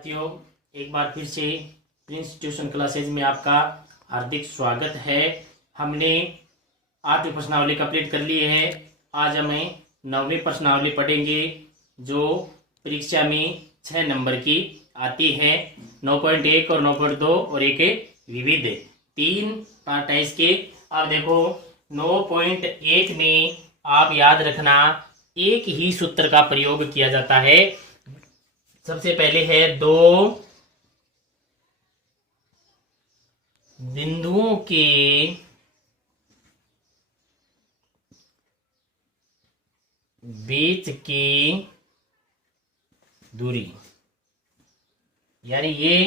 साथियों, एक बार फिर से प्रिंस ट्यूशन क्लासेज में आपका हार्दिक स्वागत है। हमने 8वीं प्रश्नावली कंप्लीट कर ली है। आज हमें 9वीं प्रश्नावली पढ़ेंगे जो परीक्षा में 6 नंबर की आती है। 9.1 और 9.2 और एक विविध 3 पार्ट है इसके। अब देखो 9.1 में आप याद रखना एक ही सूत्र का प्रयोग किया जाता है। सबसे पहले है दो बिंदुओं के बीच की दूरी, यानी ये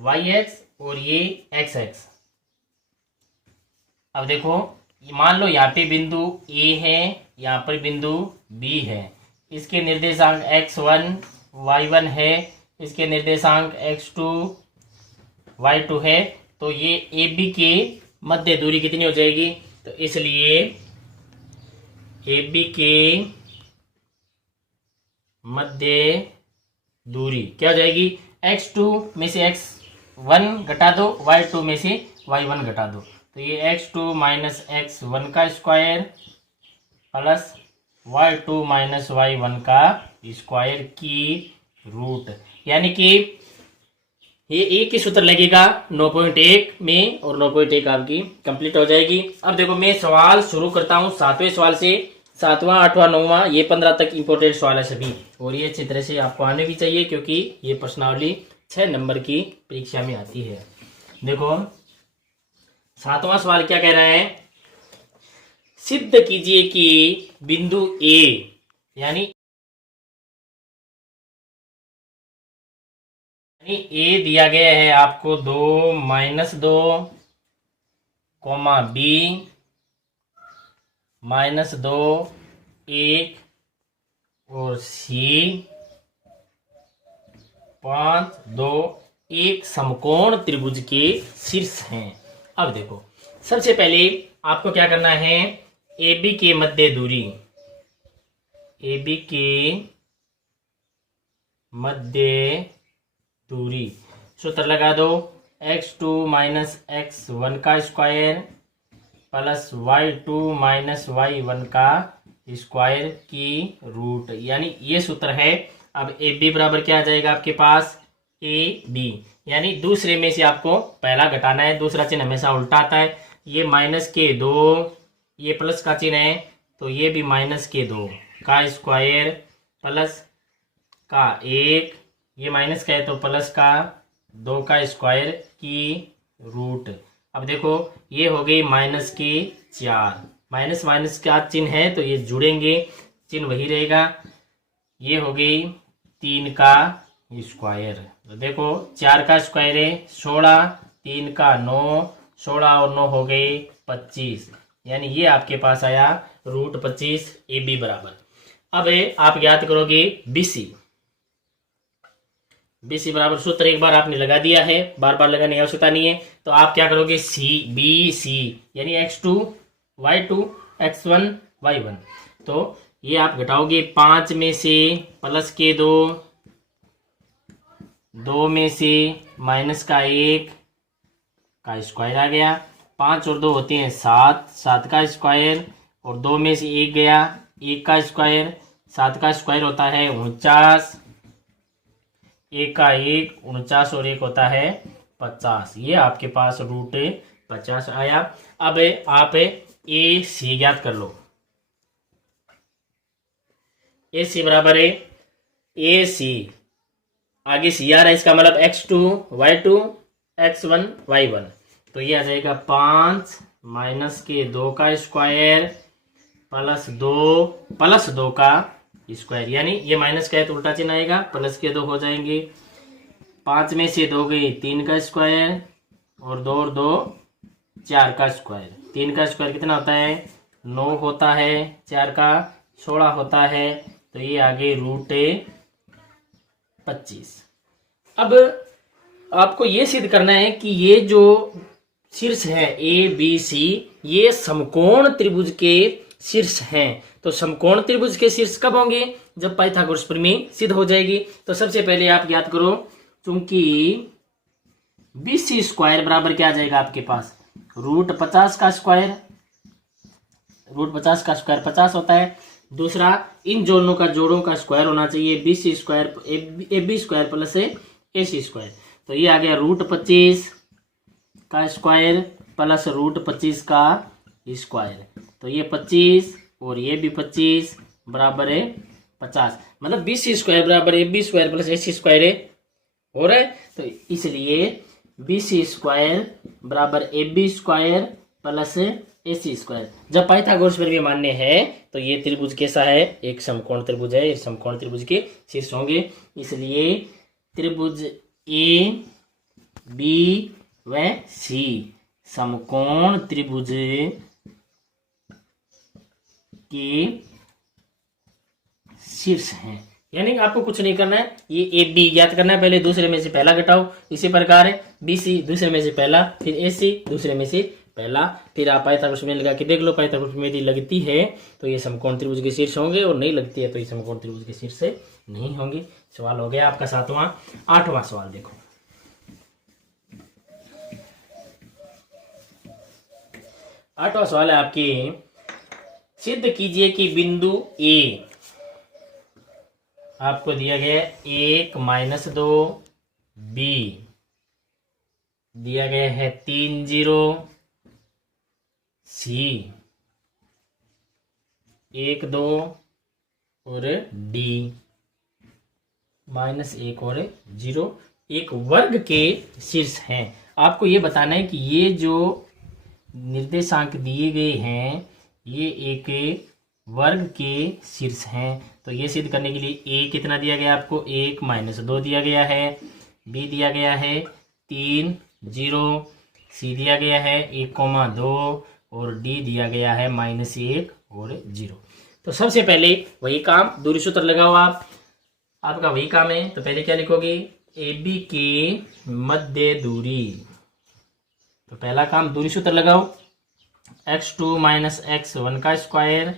y-x और ये x-x। अब देखो मान लो यहाँ पे बिंदु A है, यहाँ पर बिंदु B है। इसके निर्देशांक x1 y1 है, इसके निर्देशांक x2 y2 है। तो ये AB के मध्य दूरी कितनी हो जाएगी? तो इसलिए AB के मध्य दूरी क्या हो जाएगी? x2 में से x1 घटा दो, y2 में से y1 घटा दो। तो ये x2 माइनस x1 का square plus y2 minus y1 का स्क्वायर की रूट, यानी कि ये एक ही सूत्र लगेगा 9.1 में और 9.1 आपकी कंप्लीट हो जाएगी। अब देखो मैं सवाल शुरू करता हूँ 7वें सवाल से। 7वां 8वां 9वां ये 15 तक इंपोर्टेंट सवाल है सभी, और ये अच्छी तरह से आपको आने भी चाहिए क्योंकि ये प्रश्नावली 6 नंबर की परीक्षा में आती है। देखो 7वां सवाल क्या कह रहा है? सिद्ध कीजिए कि बिंदु ए यानी ए दिया गया है आपको 2 माइनस 2 कोमा बी माइनस 2 1 और सी 5 2 एक समकोण त्रिभुज के शीर्ष हैं। अब देखो सबसे पहले आपको क्या करना है? AB के मध्य दूरी, AB के मध्य दूरी सूत्र लगा दो। x2 माइनस x1 का square plus y2 minus y1 का स्क्वायर की रूट, यानी ये सूत्र है। अब AB बराबर क्या आ जाएगा आपके पास? AB, यानी दूसरे में से आपको पहला घटाना है। दूसरा चिन्ह हमेशा उल्टा आता है। ये माइनस के 2, ये प्लस का चिन्ह है तो ये भी माइनस के 2 का स्क्वायर प्लस का 1, ये माइनस का है तो प्लस का 2 का स्क्वायर की रूट। अब देखो ये हो गई माइनस के 4, माइनस माइनस का चिन्ह है तो ये जुड़ेंगे, चिन्ह वही रहेगा। ये हो गई 3 का स्क्वायर। तो देखो 4 का स्क्वायर है 16, 3 का 9, 16 और 9 हो गए 25, यानी ये आपके पास आया रूट 25 AB बराबर। अब आप ज्ञात करोगे BC। BC बराबर सूत्र एक बार आपने लगा दिया है, बार बार लगाने की आवश्यकता नहीं है। तो आप क्या करोगे? BC यानी x2 y2 x1 y1। तो ये आप घटाओगे 5 में से प्लस के 2, 2 में से माइनस का 1 का स्क्वायर आ गया। 5 और 2 होते हैं 7, 7 का स्क्वायर और 2 में से 1 गया, 1 का स्क्वायर। 7 का स्क्वायर होता है 49, 1 का 1 49 और 1 होता है 50। ये आपके पास रूट 50 आया। अब आप AC ज्ञात कर लो। AC बराबर है AC, आगे C आ रहा है, इसका मतलब x2 y2 x1 y1। तो ये आ जाएगा 5 माइनस के 2 का स्क्वायर प्लस 2 का स्क्वायर, यानी ये माइनस का है तो उल्टा चिन्ह आएगा, प्लस के 2 हो जाएंगे। 5 में से 2 गई 3 का स्क्वायर और 2 और 2 4 का स्क्वायर। 3 का स्क्वायर कितना होता है? 9 होता है, 4 का 16 होता है, तो ये आगे रूट 25। अब आपको ये सिद्ध करना है कि ये जो शीर्ष है ABC ये समकोण त्रिभुज के शीर्ष हैं। तो समकोण त्रिभुज के शीर्ष कब होंगे? जब पाइथागोरस प्रमेय सिद्ध हो जाएगी। तो सबसे पहले आप ज्ञात करो चूंकि BC² बराबर क्या आ जाएगा आपके पास, √50 का स्क्वायर। √50 का स्क्वायर 50 होता है। दूसरा, इन दोनों का जोड़ों का स्क्वायर होना चाहिए, BC² AB² प्लस AC²। तो ये आ गया √25 का स्क्वायर प्लस √25 का स्क्वायर। तो ये 25 और ये भी 25 बराबर है 50। मतलब BC² बराबर AB² प्लस AC² हो रहा है। तो इसलिए BC² बराबर AB² प्लस AC²। जब पाइथागोरस प्रमेय मान्य है तो ये त्रिभुज कैसा है, एक समकोण त्रिभुज है। इस समकोण त्रिभुज के शीर्ष होंगे। इसलिए त्रिभुज A B व C समकोण त्रिभुज के शीर्ष हैं। यानी आपको कुछ नहीं करना है, ये AB ज्ञात करना है। पहले दूसरे में से पहला घटाओ। इसी प्रकार BC दूसरे में से पहला, फिर AC दूसरे में से पहला, फिर आप पाइथागोरस प्रमेय लगा के देख लो। पाइथागोरस प्रमेय यदि लगती है तो ये समकोण त्रिभुज के शीर्ष होंगे, और नहीं लगती है तो ये समकोण त्रिभुज के शीर्ष नहीं होंगे। सवाल हो गया आपका 7वां। 8वां सवाल देखो। 8वां सवाल है आपकी, सिद्ध कीजिए कि बिंदु A आपको दिया गया 1 - 2 B दिया गया है 3 0 C 1 2 और D -1 और 0 एक वर्ग के शीर्ष हैं। आपको ये बताना है कि ये जो निर्देशांक दिए गए हैं ये एक वर्ग के शीर्ष हैं। तो ये सिद्ध करने के लिए A कितना दिया गया आपको, 1 - 2 दिया गया है, B दिया गया है 3 0, C दिया गया है 1, 2 और D दिया गया है -1 और 0। तो सबसे पहले वही काम, दूरी सूत्र लगाओ आप, आपका वही काम है। तो पहले क्या लिखोगे, AB के मध्य दूरी। तो पहला काम दूरी सूत्र लगाओ, x2 - x1 का स्क्वायर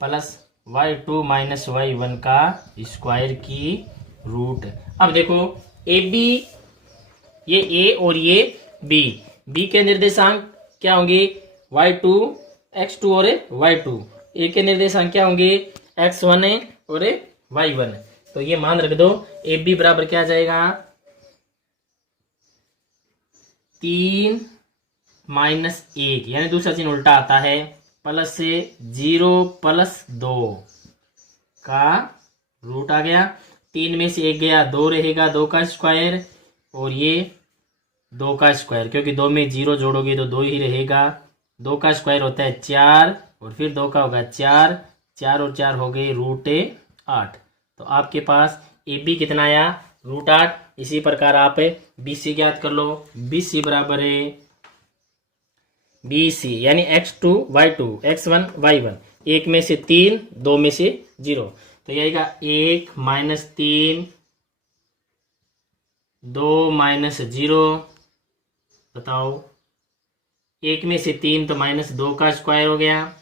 प्लस y2 - y1 का स्क्वायर की रूट। अब देखो AB, ये A और ये B के निर्देशांक क्या होंगे, y2 x2 और y2। A के निर्देशांक क्या होंगे, x1 और y1। तो ये मान रख दो। AB बराबर क्या आ जाएगा, 3 - 1, यानी दूसरा चिन्ह उल्टा आता है, प्लस से 0 + 2 का रूट आ गया। 3 में से 1 गया, 2 रहेगा, 2 का स्क्वायर और ये 2 का स्क्वायर, क्योंकि 2 में 0 जोड़ोगे तो 2 ही रहेगा। 2 का स्क्वायर होता है 4 और फिर 2 का होगा 4, 4 और 4 हो गए √8। तो आपके पास AB कितना आया, √8। इसी प्रकार आप BC ज्ञात कर लो। BC बराबर है BC यानी x2 y2 x1 y1, 1 में से 3 2 में से 0। तो ये आएगा 1 - 3 2 - 0। बताओ 1 में से 3 तो -2 का स्क्वायर हो गया,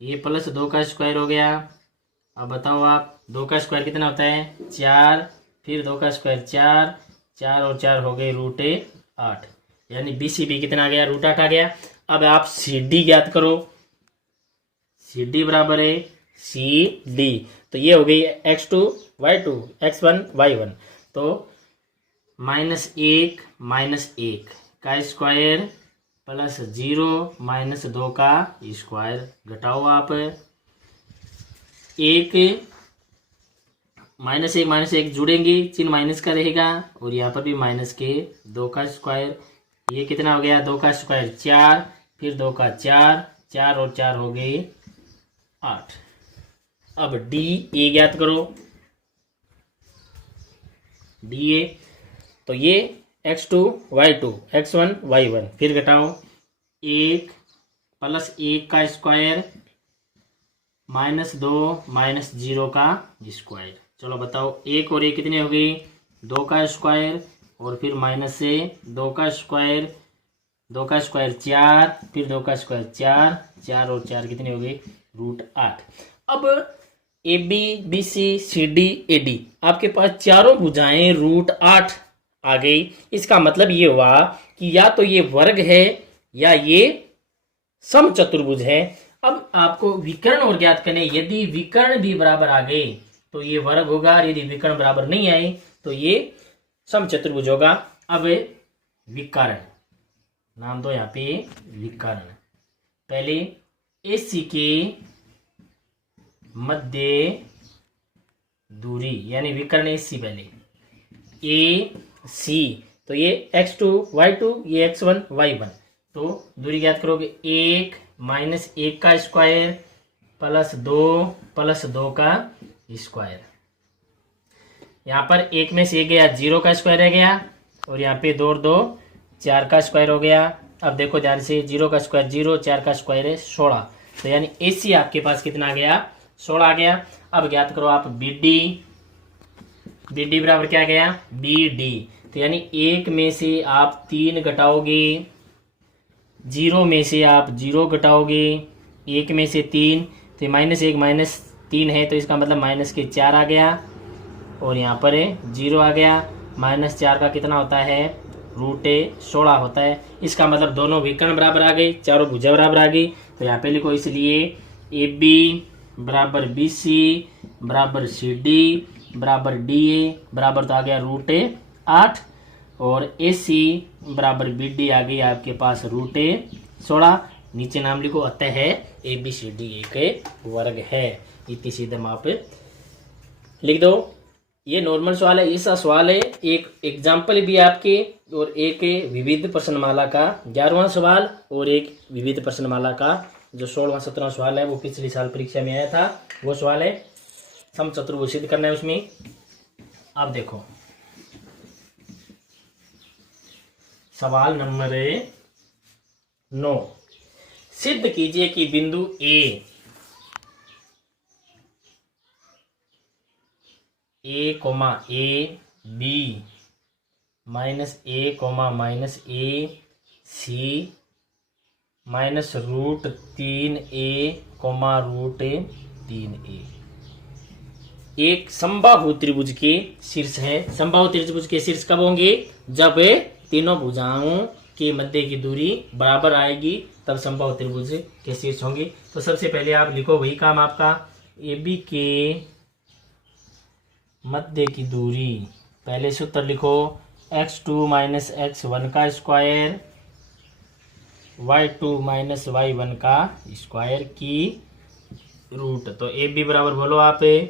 ये प्लस 2 का स्क्वायर हो गया। अब बताओ आप 2 का स्क्वायर कितना होता है, 4, फिर 2 का स्क्वायर 4, 4 और 4 हो गए √8, यानी BCB कितना आ गया, √8 आ गया। अब आप CD ज्ञात करो। CD बराबर है CD, तो ये हो गई x2 y2 x1 y1। तो -1 - 1 का स्क्वायर प्लस 0 - 2 का स्क्वायर। घटाओ आप, 1 -1 जुड़ेंगे, चिन्ह माइनस का रहेगा और यहाँ पर भी माइनस के 2 का स्क्वायर। ये कितना हो गया, 2 का स्क्वायर 4, फिर 2 का 4, 4 और 4 हो गए 8। अब DA ज्ञात करो। DA तो ये x2 y2 x1 y1, फिर घटाओ 1 + 1 का स्क्वायर -2 - 0 का स्क्वायर। चलो बताओ 1 और 1 कितने हो गई, 2 का स्क्वायर और फिर माइनस से 2 का स्क्वायर, 2 का स्क्वायर 4, फिर 2 का स्क्वायर 4, 4 और 4 कितने हो गए √8। अब A B B C C D A D, आपके पास चारों भुजाएं √8 आ गई। इसका मतलब ये हुआ कि या तो ये वर्ग है या ये समचतुर्भुज है। अब आपको विकर्ण और ज्ञात करने, यदि विकर्ण भी बराबर आ गए तो ये वर्ग होगा, यदि विकर्ण बराबर नहीं आए तो ये समचतुर्भुज होगा। अब विकर्ण नाम दो यहाँ पे विकर्ण। पहले AC के मध्य दूरी यानी विकर्ण AC, पहले AC तो ये x2 y2 ये x1 y1, तो दूरी ज्ञात करोगे 1 माइनस 1 का स्क्वायर प्लस 2 का स्क्वायर। यहाँ पर 1 में से 1 गया, 0 का स्क्वायर रह गया, और यहाँ पे 2 और 2 4 का स्क्वायर हो गया। अब देखो ध्यान से, 0 का स्क्वायर 0, 4 का स्क्वायर है 16, तो यानी AC आपके पास कितना आ गया, 16 आ गया। अब ज्ञात करो आप BD बराबर क्या गया, BD, तो यानी 1 में से आप 3 घटाओगे, 0 में से आप 0 घटाओगे, 1 में से 3, तो -1 -3 है, तो इसका मतलब -4 आ गया, और यहाँ पर 0 आ गया। -4 का कितना होता है, √16 होता है। इसका मतलब दोनों विकर्ण बराबर आ गए, चारों भुजा बराबर आ गई। तो यहाँ पे लिखो, इसलिए AB बराबर BC बराबर CD बराबर DA बराबर तो आ गया √8, और AC बराबर BD आ गई आपके पास √16। नीचे नाम लिखो, अतः है ABCD एक वर्ग है। इतनी सीधे आप लिख दो। ये नॉर्मल सवाल है, ऐसा सवाल है, एक एग्जाम्पल भी आपके, और एक विविध प्रश्नमाला का 11वां सवाल, और एक विविध प्रश्नमाला का जो 16वां 17वां सवाल है, वो पिछले साल परीक्षा में आया था, वो सवाल है समचतुर्भुज सिद्ध करना है उसमें। आप देखो सवाल नंबर 9, सिद्ध कीजिए कि बिंदु A B -A, -AC -√3A, एक समबाहु त्रिभुज के शीर्ष है। समबाहु त्रिभुज के शीर्ष कब होंगे, जब तीनों भुजाओं के मध्य की दूरी बराबर आएगी, तब समबाहु त्रिभुज के शीर्ष होंगे। तो सबसे पहले आप लिखो, वही काम आपका, AB के मध्य की दूरी, पहले सूत्र लिखो, x2 - x1 का स्क्वायर y2 - y1 का स्क्वायर की रूट। तो AB बराबर बोलो आप -A,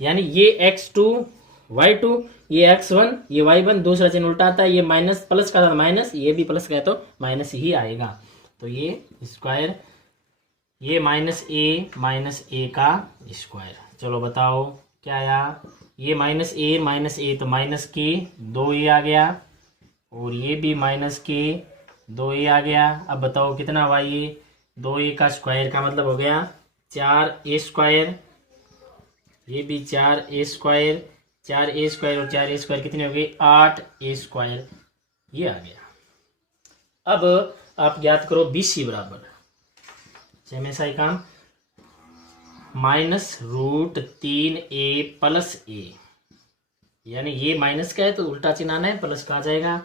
यानी ये x2 y2 ये x1 ये y1, दूसरा चिन्ह उल्टा आता है, ये माइनस प्लस का था माइनस, ये भी प्लस का है तो माइनस ही आएगा। तो ये स्क्वायर, ये -A का स्क्वायर। चलो बताओ क्या आया, ये -A तो माइनस के 2A आ गया, और ये भी -2A आ गया। अब बताओ कितना हुआ, ये 2A का स्क्वायर का मतलब हो गया 4A स्क्वायर, ये भी 4A स्क्वायर, 4A स्क्वायर और 4A स्क्वायर कितने हो गए, 8A स्क्वायर, ये आ गया। अब आप ज्ञात करो BC बराबर, सेम ऐसा ही काम, -√3A + A, यानी ये माइनस का है तो उल्टा चिन्ह आना है, प्लस का आ जाएगा,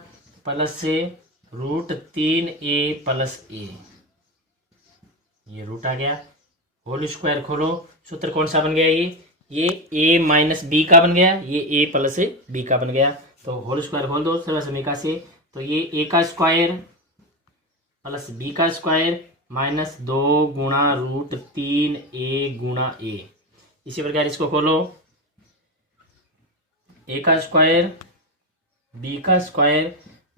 प्लस से √3A + A, ये रूट आ गया। होल स्क्वायर खोलो, सूत्र कौन सा बन गया, ये A - B का बन गया, ये A + B का बन गया। तो होल स्क्वायर खोल दो सर्व समीका से, तो ये A का स्क्वायर प्लस B का स्क्वायर -2 गुणा √3A गुणा A। इसी प्रकार इसको खोलो, A का स्क्वायर B का स्क्वायर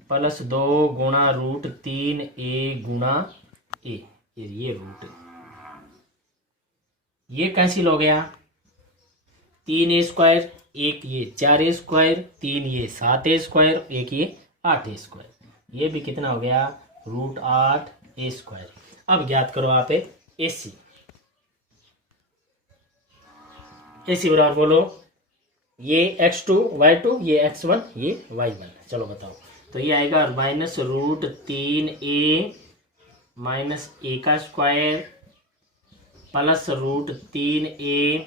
प्लस 2 गुणा √3A गुणा A, ये रूट, ये कैंसिल हो गया, 3A स्क्वायर, एक ये 4A स्क्वायर, 3 ये 7A स्क्वायर, एक ये 8A स्क्वायर, ये भी कितना हो गया, √8A स्क्वायर। अब ज्ञात करो आप AC बराबर बोलो, ये x2 y2 ये x1 ये y1। चलो बताओ, तो ये आएगा -√3A - A का square plus root 3a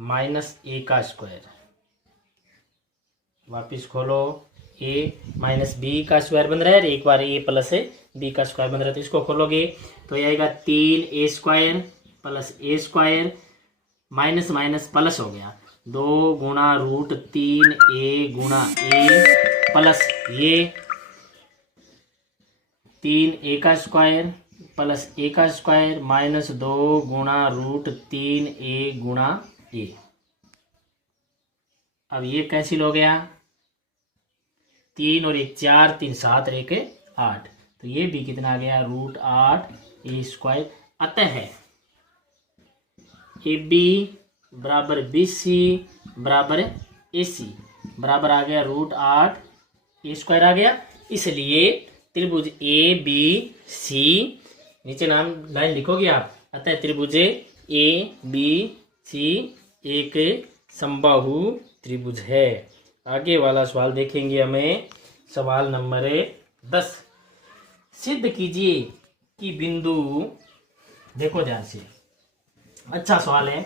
minus a का स्क्वायर। वापिस खोलो, a माइनस बी का स्क्वायर बन रहा है, एक बार a प्लस बी का स्क्वायर बन रहा है, तो इसको खोलोगे तो ये आएगा 3a स्क्वायर प्लस ए स्क्वायर माइनस माइनस प्लस हो गया, 2 गुणा रूट 3a गुणा ए प्लस ये 3a का स्क्वायर प्लस ए का स्क्वायर माइनस 2 गुणा रूट 3a गुणा ए। अब ये कैंसिल हो गया, 3 और 1 4, 3 7 और 1 8, तो ये भी कितना आ गया रूट 8 ए स्क्वायर। अतः ए बी बराबर बी सी बराबर ए सी बराबर आ गया रूट 8 ए स्क्वायर आ गया। इसलिए त्रिभुज ए बी सी, नीचे नाम लाइन लिखोगे आप, अतः त्रिभुज ए बी सी एक समबाहु त्रिभुज है। आगे वाला सवाल देखेंगे हमें, सवाल नंबर 10। सिद्ध कीजिए कि बिंदु, देखो ध्यान से, अच्छा सवाल है।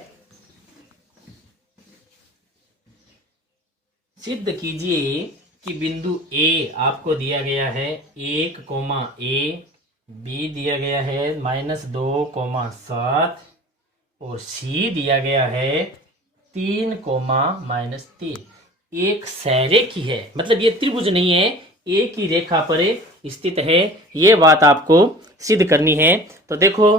सिद्ध कीजिए कि बिंदु ए आपको दिया गया है 1, ए, बी दिया गया है -2, 7 और सी दिया गया है 3, -3 एक सरेखी है, मतलब ये त्रिभुज नहीं है, एक ही रेखा पर स्थित है। ये बात आपको सिद्ध करनी है। तो देखो,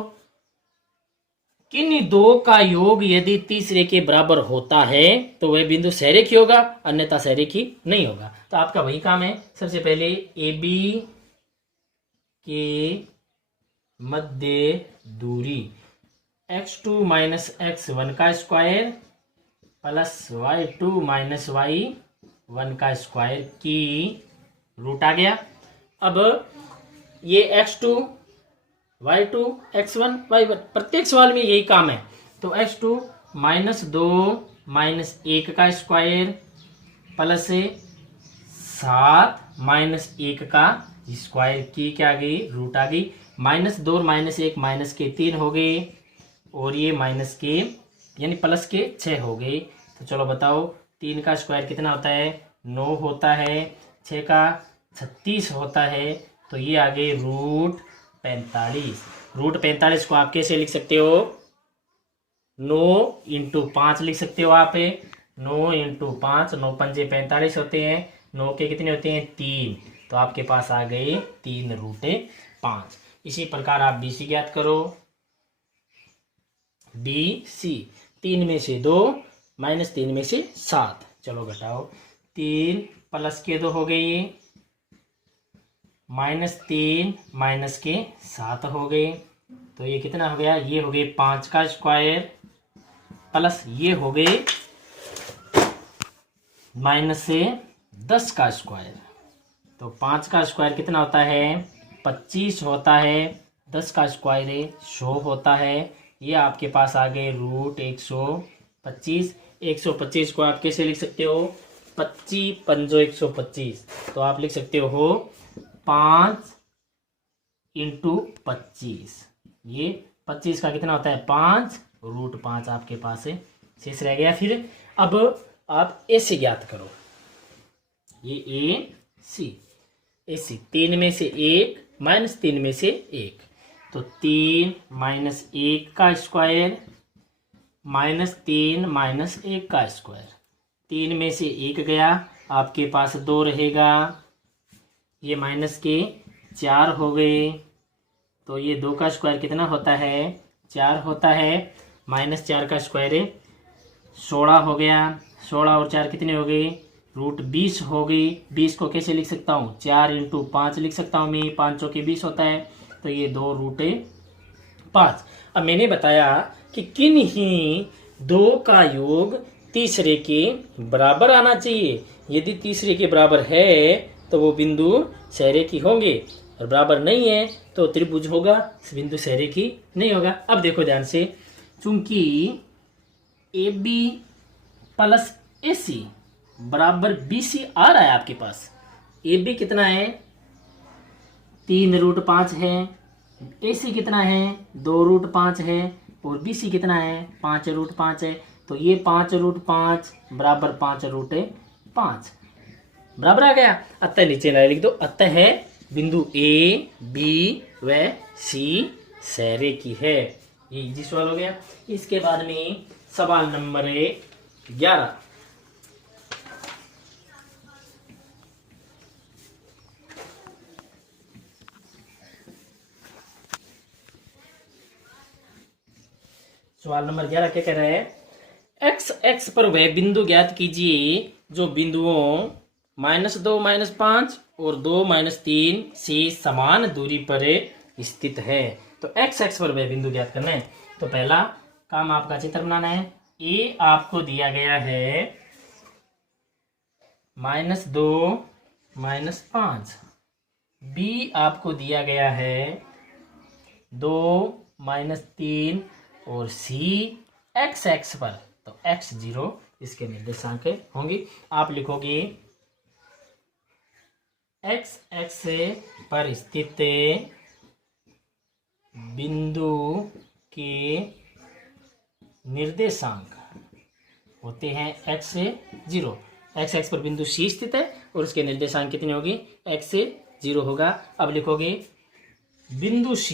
किन्हीं दो का योग यदि तीसरे के बराबर होता है तो वह बिंदु सरेखी होगा, अन्यथा सरेखी नहीं होगा। तो आपका वही काम है, सबसे पहले ए बी के मध्य दूरी x2 माइनस x1 का square plus y2 minus y1 का स्क्वायर की रूट आ गया। अब ये x2 y2 x1 y1 प्रत्येक सवाल में यही काम है। तो x2 -2 -1 का स्क्वायर प्लस 7 -1 का स्क्वायर की क्या आ गई रूट आ गई। -2 और -1 माइनस के 3 हो गए और ये माइनस के यानी प्लस के 6 हो गए। तो चलो बताओ 3 का स्क्वायर कितना होता है, 9 होता है, 6 का 36 होता है, तो ये आ गए रूट 45। रूट 45 को आप कैसे लिख सकते हो, 9 × 5 लिख सकते हो आप, 9 × 5, 9 पंजे 45 होते हैं, 9 के कितने होते हैं 3, तो आपके पास आ गए 3 रूट 5। इसी प्रकार आप बी सी ज्ञात करो, बी सी 3 में से 2 -3 में से 7, चलो घटाओ, 3 प्लस के 2 हो गए, -3 माइनस के 7 हो गए, तो ये कितना हो गया, ये हो गए 5 का स्क्वायर प्लस ये हो गए -10 का स्क्वायर। तो 5 का स्क्वायर कितना होता है 25 होता है, 10 का स्क्वायर 100 होता है। ये आपके पास आ गए रूट 125। 125 को आप कैसे लिख सकते हो, 25 पंजो 125, तो आप लिख सकते हो 5 × 25। ये 25 का कितना होता है 5, रूट 5 आपके पास है, शेष रह गया। फिर अब आप ए से ज्ञात करो, ये ए सी 3 में से 1 -3 में से 1, तो 3 -1 का स्क्वायर -3 -1 का स्क्वायर, 3 में से 1 गया, आपके पास 2 रहेगा, ये माइनस के 4 हो गए, तो ये 2 का स्क्वायर कितना होता है 4 होता है, -4 का स्क्वायर 16 हो गया, 16 और 4 कितने हो गए रूट 20 हो गई। 20 को कैसे लिख सकता हूँ 4 × 5 लिख सकता हूँ मैं, 5 चौके 20 होता है, तो ये 2 रूट 5। अब मैंने बताया कि किन ही 2 का योग तीसरे के बराबर आना चाहिए, यदि तीसरे के बराबर है तो वो बिंदु सरेखी होंगे, और बराबर नहीं है तो त्रिभुज होगा, बिंदु सरेखी नहीं होगा। अब देखो ध्यान से, चूंकि ए बी प्लस ए सी बराबर बी सी आ रहा है आपके पास, ए बी कितना है 3 रूट 5 है, ए सी कितना है 2√5 है और बी सी कितना है 5√5 है। तो ये 5√5 बराबर 5√5 बराबर आ गया। अतः नीचे ना लिख दो, अतः है बिंदु ए बी व सी सरेखी है। ये इजी सवाल हो गया। इसके बाद में सवाल नंबर 11। सवाल नंबर 11 क्या कह रहा है, x पर वह बिंदु ज्ञात कीजिए जो बिंदुओं -2 -5 और 2 -3 से समान दूरी पर स्थित है। तो x पर वह बिंदु ज्ञात करना है। तो पहला काम आपका चित्र बनाना है। ए आपको दिया गया है -2 -5, बी आपको दिया गया है 2 -3 और सी x पर, तो x0 इसके निर्देशांक होंगे। आप लिखोगे x पर स्थित बिंदु के निर्देशांक होते हैं x0। x पर बिंदु C स्थित है और उसके निर्देशांक कितने होंगे x0 होगा। अब लिखोगे बिंदु C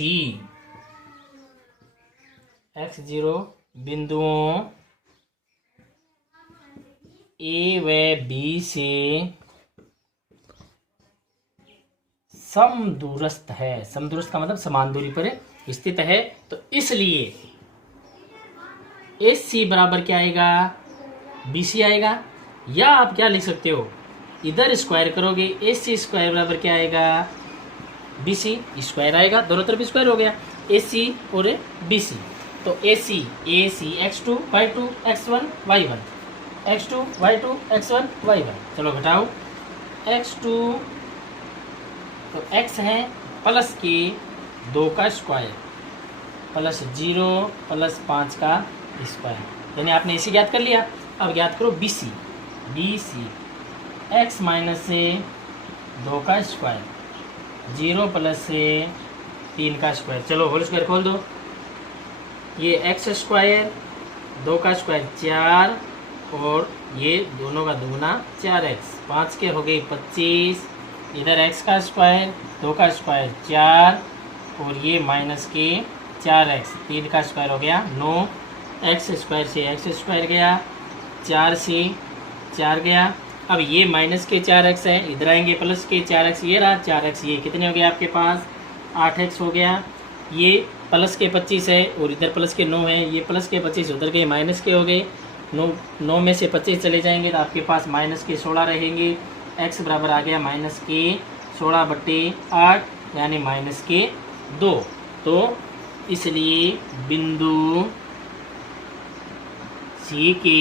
x0 बिंदुओं A व B से समदूरस्थ है। समदूरस्थ का मतलब समान दूरी पर स्थित है। तो इसलिए AC बराबर क्या आएगा BC आएगा। या आप क्या लिख सकते हो, इधर स्क्वायर करोगे AC स्क्वायर बराबर क्या आएगा BC स्क्वायर आएगा। दोनों तरफ स्क्वायर हो गया AC और BC। तो AC x2 y2 x1 y1 x2 y2 x1 y1। चलो घटाओ x2, तो x है प्लस के 2 का स्क्वायर प्लस 0 प्लस 5 का स्क्वायर, यानी आपने इसी ज्ञात कर लिया। अब ज्ञात करो BC x माइनस से 2 का स्क्वायर 0 प्लस से 3 का स्क्वायर। चलो होल स्क्वायर खोल दो। ये x स्क्वायर 2 का स्क्वायर 4 और ये दोनों का दुगुना 4x, 5 के हो गए 25। इधर x का स्क्वायर 2 का स्क्वायर 4 और ये माइनस के 4x, 3 का स्क्वायर हो गया 9। x स्क्वायर से x स्क्वायर गया, 4 से 4 गया। अब ये माइनस के 4x है, इधर आएंगे प्लस के 4x, ये रहा 4x, ये कितने हो गए आपके पास 8x हो गया। ये प्लस के 25 है और इधर प्लस के 9 है, ये प्लस के 25 उधर गए माइनस के हो गए। 9 में से 25 चले जाएंगे तो आपके पास माइनस के 16 रहेंगे। x बराबर आ गया माइनस के 16/8 यानी माइनस के 2। तो इसलिए बिंदु C के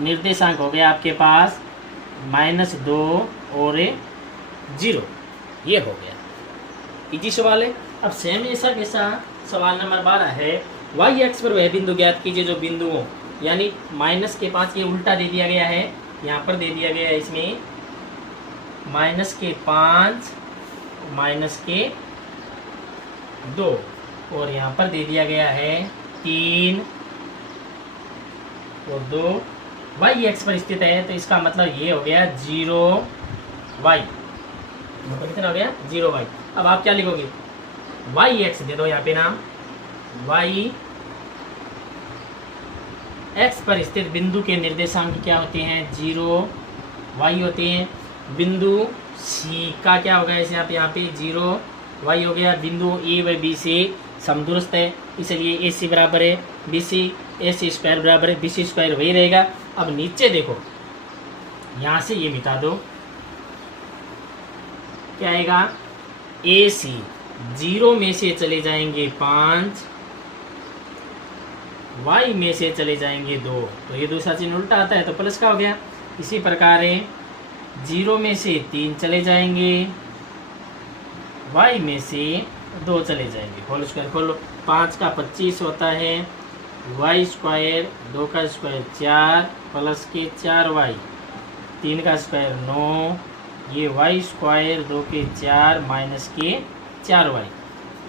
निर्देशांक हो गया आपके पास -2 और 0। ये हो गया इजी सवाल है। अब सेम ऐसा कैसा सवाल नंबर 12 है, y पर वह बिंदु ज्ञात कीजिए जो बिंदुओं, यानी माइनस के 5 ये उल्टा दे दिया गया है, यहाँ पर दे दिया गया है इसमें माइनस के 5 माइनस के 2 और यहाँ पर दे दिया गया है 3 और 2। y पर स्थित है तो इसका मतलब ये हो गया 0y, मतलब कितना हो गया 0y। अब आप क्या लिखोगे y दे दो यहाँ पे नाम, y x पर स्थित बिंदु के निर्देशांक क्या होते हैं 0y होते हैं। बिंदु C का क्या होगा इसे यहाँ पे 0y हो गया। बिंदु A व B से समदूरस्थ है इसलिए AC बराबर है BC, AC स्क्वायर बराबर है BC स्क्वायर वही रहेगा। अब नीचे देखो, यहाँ से ये मिटा दो, क्या आएगा AC 0 में से चले जाएंगे 5, y में से चले जाएंगे 2, तो ये दूसरा चिन्ह उल्टा आता है तो प्लस का हो गया। इसी प्रकार 0 में से 3 चले जाएंगे, y में से 2 चले जाएंगे। होल स्क्वायर खोलो, 5 का 25 होता है, y स्क्वायर 2 का स्क्वायर 4 प्लस के 4y, 3 का स्क्वायर 9 ये वाई स्क्वायर 2 के 4 माइनस के 4y,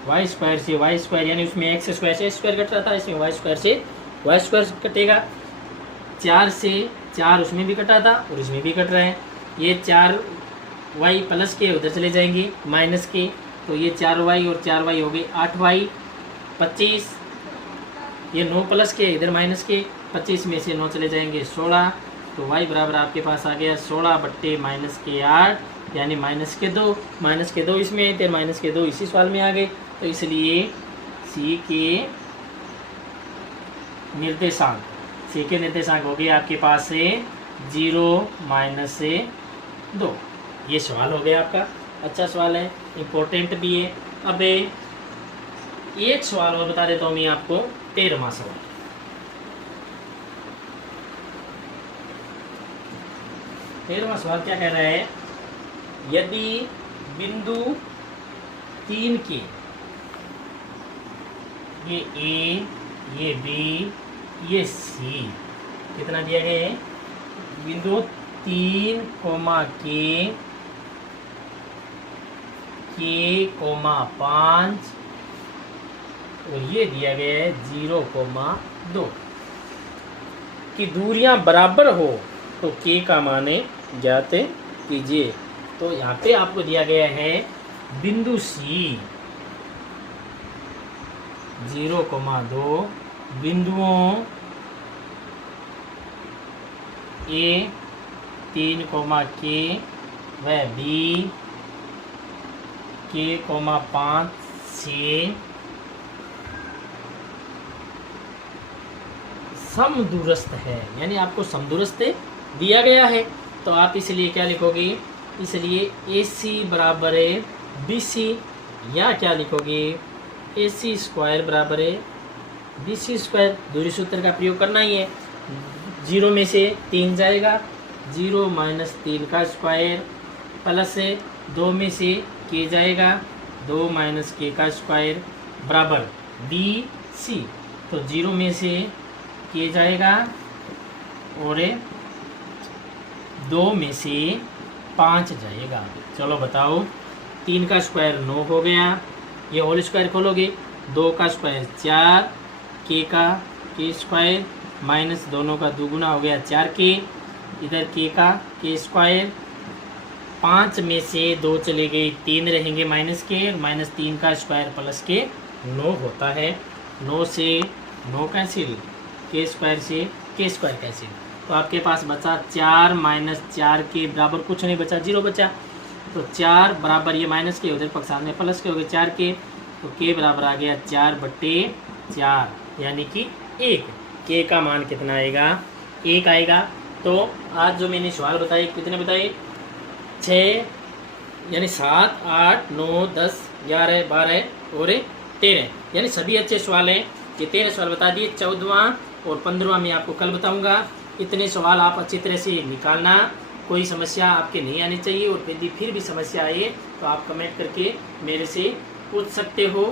वाई स्क्वायर से वाई स्क्वायर यानी उसमें एक्स स्क्वायर से स्क्वायर कट रहा था, इसमें वाई स्क्वायर से वाई स्क्वायर कटेगा। 4 से 4 उसमें भी कटा था और इसमें भी कट रहे हैं। ये 4y प्लस के उधर चले जाएंगे माइनस के, तो ये 4y और 4y हो गए 8y। 25 ये 9 प्लस के इधर माइनस के, 25 में से 9 चले जाएंगे 16, तो y बराबर आपके पास आ गया 16 बट्टे माइनस के 8 यानी माइनस के 2। माइनस के 2 इसमें थे, माइनस के 2 इसी सवाल में आ गए, तो इसलिए सी के निर्देशांक हो गए आपके पास से 0 माइनस से 2। ये सवाल हो गया आपका, अच्छा सवाल है, इम्पोर्टेंट भी है। अब एक सवाल और बता देता हूँ मैं आपको, 13वां सवाल। सवाल क्या कह रहा है, यदि बिंदु 3 के ये ए, ये बी, ये सी कितना दिया गया है, बिंदु 3 कोमा के 5 और ये दिया गया है 0,2 की दूरियां बराबर हो तो के का माने ज्ञात कीजिए। तो यहाँ पे आपको दिया गया है बिंदु सी 0,2 बिंदुओं ए 3 के व बी के 5 से समदूरस्थ है, यानी आपको समदूरस्थ दिया गया है, तो आप इसलिए क्या लिखोगे, इसलिए AC बराबर है BC, या क्या लिखोगे AC स्क्वायर बराबर है BC स्क्वायर। दूरी सूत्र का प्रयोग करना ही है, 0 में से 3 जाएगा, 0 माइनस 3 का स्क्वायर प्लस 2 में से के जाएगा, 2 माइनस के का स्क्वायर बराबर BC। तो 0 में से के जाएगा और 2 में से 5 जाएगा। चलो बताओ, 3 का स्क्वायर 9 हो गया, ये होल स्क्वायर खोलोगे, 2 का स्क्वायर 4, के स्क्वायर माइनस दोनों का दुगुना हो गया 4 इधर के स्क्वायर, 5 में से 2 चले गए, 3 रहेंगे माइनस के, माइनस 3 का स्क्वायर प्लस के 9 होता है, 9 से 9 कैंसिल, के स्क्वायर से के स्क्वायर कैंसिल, तो आपके पास बचा 4 माइनस 4 के बराबर कुछ नहीं बचा, 0 बचा। तो 4 बराबर ये माइनस के उधर पक्ष में प्लस के हो गए 4 के, तो के बराबर आ गया 4/4 यानी कि 1। के का मान कितना आएगा, 1 आएगा। तो आज जो मैंने सवाल बताए कितने बताए, 6 यानी 7, 8, 9, 10, 11, 12 और 13, यानी सभी अच्छे सवाल हैं। ये 13 सवाल बता दिए, 14वां और 15वां मैं आपको कल बताऊंगा। इतने सवाल आप अच्छी तरह से निकालना, कोई समस्या आपके नहीं आनी चाहिए, और यदि फिर भी समस्या आए तो आप कमेंट करके मेरे से पूछ सकते हो।